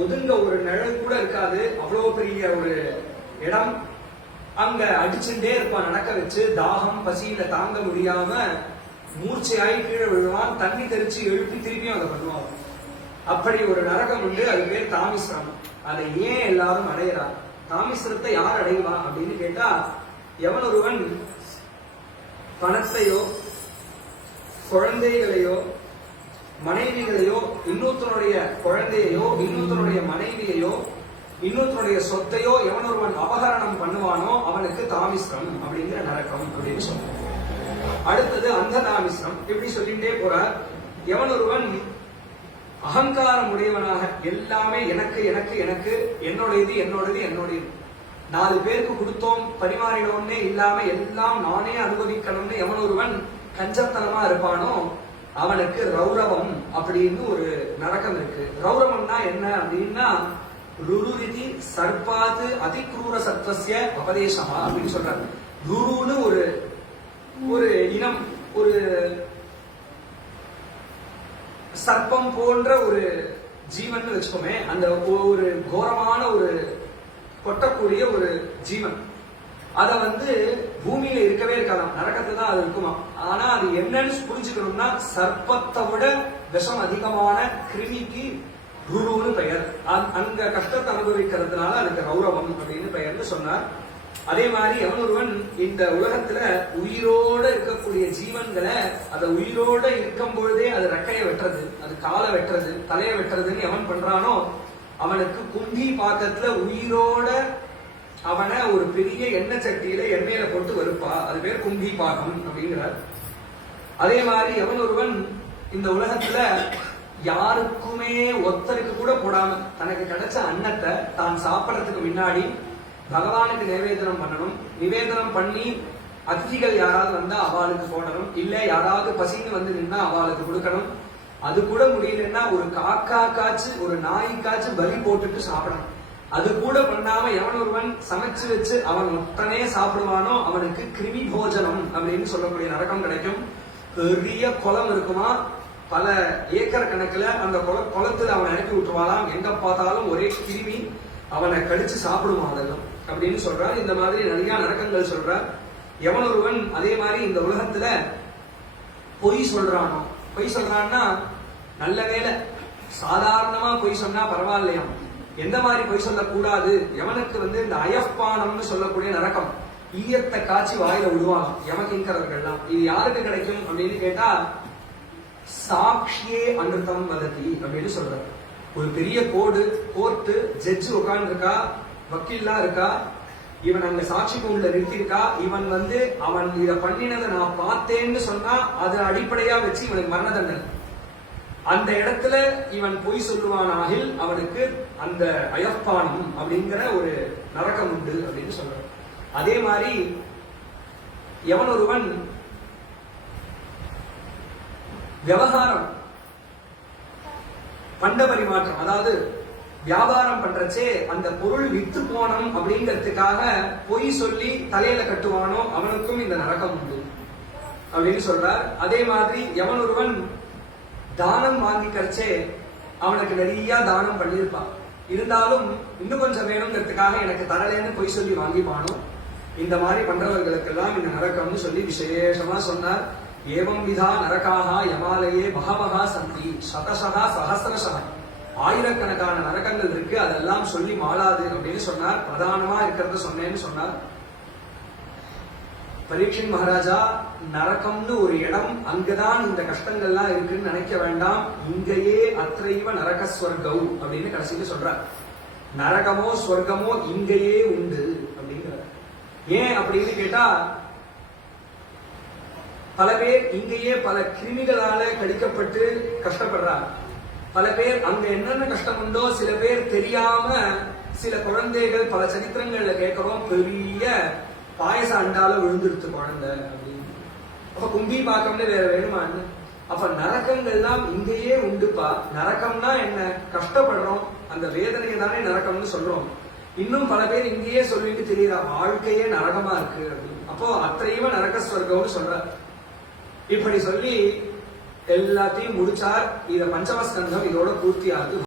ஒதுங்க ஒரு நிழல் கூட இருக்காது. அவ்வளவு பெரிய ஒரு இடம். அங்க அடிச்சுட்டே இருப்பான், நடக்க வச்சு. தாகம் பசியில தாங்க முடியாம மூர்ச்சையாகி கீழே விழுவான். தண்ணி தெரிச்சு எழுப்பி திருப்பியும் அதை பண்ணுவான். அப்படி ஒரு நரகம் உண்டு. அது பேர் தாமிஸ்ரம். அதை ஏன் எல்லாரும் அடையிறார்? தாமிஸ்ரத்தை யார் அடைவா அப்படின்னு கேட்டா, எவன் ஒருவன் பணத்தையோ குழந்தைகளையோ மனைவிகளையோ இன்னொருத்தனுடைய குழந்தையோ இன்னொருத்தனுடைய மனைவியையோ இன்னொருத்தனுடைய சொத்தையோ எவன் ஒருவன் அபகரணம் பண்ணுவானோ அவனுக்கு தாமிஸ்ரம் அப்படிங்கிற நரகம் அப்படின்னு சொல்றான். அடுத்தது அந்த தாமிஸ்ரம். இப்படி சொல்லிட்டே போறார். எவன் ஒருவன் அகங்காரம் உடையவனாக எல்லாமே எனக்கு எனக்கு எனக்கு என்னோடது என்னோடது என்னோடது 4 பேருக்கு கொடுத்தோம் பரிமாறினோம்னே இல்லாம எல்லாம் நானே அனுபவிக்கணும்னு எவன் ஒருவன் கஞ்சத்தனமா இருப்பானோ அவனுக்கு ரௌரவம் அப்படின்னு ஒரு நரகம் இருக்கு. ரௌரவம்னா என்ன அப்படின்னா, ருருரிதி சர்பாது அதிக்ரூர சத்வஸ்ய உபதேசமா அப்படின்னு சொல்றாங்க. ருருன்னு ஒரு இனம், ஒரு சர்ப்பம் போன்ற ஒரு ஜீவன் வச்சுக்கோமே. அந்த ஒரு கோரமான ஒரு கொட்டக்கூடிய ஒரு ஜீவன். அத பூமியில இருக்கவே இருக்காதாம், நரகத்துல தான் அது இருக்குமா. ஆனா அது என்னன்னு புரிஞ்சுக்கணும்னா, சர்ப்பத்தை விட விஷம் அதிகமான கிருமிக்கு ருருன்னு பெயர். அந்த கஷ்டத்தை அனுபவிக்கிறதுனால அதுக்கு ரௌரவம் அப்படின்னு பெயர்னு சொன்னார். அதே மாதிரி எவன் ஒருவன் இந்த உலகத்துல உயிரோட இருக்கக்கூடிய ஜீவன்களை அதை உயிரோட இருக்கும் பொழுதே அது ரெக்கையை வெட்டுறது, அது காலை வெட்டுறது, தலையை வெட்டுறதுன்னு எவன் பண்றானோ அவனுக்கு கும்பி பாக்கத்துல உயிரோட அவனை ஒரு பெரிய எண்ணெய் சட்டியில எண்ணெயில போட்டு வெறுப்பா. அது பேர் கும்பி பாகம் அப்படிங்கிறார். அதே மாதிரி எவன் ஒருவன் இந்த உலகத்துல யாருக்குமே ஒத்தருக்கு கூட போடாம தனக்கு கிடைச்ச அன்னத்தை தான் சாப்பிடறதுக்கு முன்னாடி பகவானுக்கு நிவேதனம் பண்ணணும். நிவேதனம் பண்ணி அதிதிகள் யாராவது வந்தா அவளுக்கு போடணும். இல்ல யாராவது பசின்னு நின்னா அவளுக்கு கொடுக்கணும். அது கூட முடியலன்னா ஒரு காக்காச்சு ஒரு நாய்க்காச்சு பலி போட்டுட்டு சாப்பிடணும். அது கூட பண்ணாம எவன் ஒருவன் சமைச்சு வச்சு அவன் மொத்தனே சாப்பிடுவானோ அவனுக்கு கிருமி போஜனம் அப்படின்னு சொல்லக்கூடிய நரகம் கிடைக்கும். பெரிய குளம் இருக்குமா, பல ஏக்கர் கணக்குல அந்த குளத்துல அவன் இறக்கி விட்டுருவாளாம். எங்க பார்த்தாலும் ஒரே கிருமி அவனை கடிச்சு சாப்பிடுவான் அதெல்லாம் அப்படின்னு சொல்றார். இந்த மாதிரி நிறைய நரக்கங்கள் சொல்றார். எவன் ஒருவன் அதே மாதிரி இந்த உலகத்துல பொய் சொல்றானோ, பொய் சொல்றான்னா நல்ல வேலை சாதாரணமா பொய் சொன்னா பரவாயில்லையாம். எந்த மாதிரி பொய் சொல்லக்கூடாது, எவனுக்கு இந்த அயப்பானம்னு சொல்லக்கூடிய நரக்கம், ஈயத்தை காய்ச்சி வாயில விடுவாங்க யமகிங்கரர்கள்லாம். இது யாருக்கு கிடைக்கும் அப்படின்னு கேட்டா, சாட்சியே அமிர்தம் வதத்தி அப்படின்னு சொல்றாரு. ஒரு பெரிய கோர்ட்டு ஜட்ஜு உட்கார்ந்து இருக்கா, வக்கீல்லாம் இருக்கா, இவன் அங்க சாட்சி கூண்டுல நிறுத்திருக்கா. இவன் அவன் இத பண்ணினதை நான் பார்த்தேன்னு சொன்னா அதை அடிப்படையா வச்சு இவனுக்கு மரண தண்டனை. அந்த இடத்துல இவன் பொய் சொல்லுவானாகில் அவனுக்கு அந்த அயப்பானம் அப்படிங்கிற ஒரு நரக்கம் உண்டு அப்படின்னு சொல்றான். அதே மாதிரி எவன் ஒருவன் விவகாரம் பண்ட பரிமாற்றம், அதாவது வியாபாரம் பண்றச்சே அந்த பொருள் வித்து போனோம் அப்படிங்கிறதுக்காக பொய் சொல்லி தலையில கட்டுவானோ அவனுக்கும் இந்த நரகம் உண்டு அப்படின்னு சொல்றார். அதே மாதிரி எவன் ஒருவன் தானம் வாங்கிக்கிறச்சே அவனுக்கு நிறைய தானம் பண்ணியிருப்பான், இருந்தாலும் இன்னும் கொஞ்சம் வேணுங்கிறதுக்காக எனக்கு தரலேன்னு பொய் சொல்லி வாங்கிப்பானோ இந்த மாதிரி பண்றவர்களுக்கெல்லாம் இந்த நரகம்னு சொல்லி விசேஷமா சொன்னார். ஏவம் விதா நரகாக யமாலயே பகவகா சந்தி சதசகா சஹசிரசா, ஆயிரக்கணக்கான நரகங்கள் இருக்கு, அதெல்லாம் சொல்லி மாளாது அப்படின்னு சொன்னார். பிரதானமா இருக்கிறத சொன்னேன்னு சொன்னார். பரீட்சித் மகாராஜா, நரகம்னு ஒரு இடம், அங்கதான் இந்த கஷ்டங்கள்லாம் இருக்குன்னு நினைக்க வேண்டாம், இங்கேயே அத்ரைவ நரக ஸ்வர்கௌ அப்படின்னு கடைசியில சொல்றார். நரகமோ ஸ்வர்க்கமோ இங்கேயே உண்டு அப்படிங்கிறார். ஏன் அப்படின்னு கேட்டா, பல பேர் இங்கேயே பல கிருமிகளால கடிக்கப்பட்டு கஷ்டப்படுறாங்க. பல பேர் அங்க என்னென்ன கஷ்டம் உண்டோ சில பேர் தெரியாம, சில குழந்தைகள் பல சரித்திரங்கள்ல கேட்கிறோம், பெரிய பாயச அண்டால விழுந்துருச்சு குழந்தை அப்படின்னு. அப்ப கும்பி பாக்கம்னு வேற வேணுமான்னு. அப்ப நரக்கங்கள்லாம் இங்கேயே உண்டுப்பா. நரக்கம்னா என்ன, கஷ்டப்படுறோம், அந்த வேதனையை தானே நரக்கம்னு சொல்றோம். இன்னும் பல பேர் இங்கேயே சொல்லிட்டு தெரியறா, வாழ்க்கையே நரகமா இருக்கு அப்படின்னு. அப்போ அத்தைவ நரக ஸ்வர்கம்னு சொல்ற. இப்படி சொல்லி எல்லாத்தையும் முடிச்சார். இத பஞ்சமஸ்கந்தம் இதோட பூர்த்தி ஆகுது.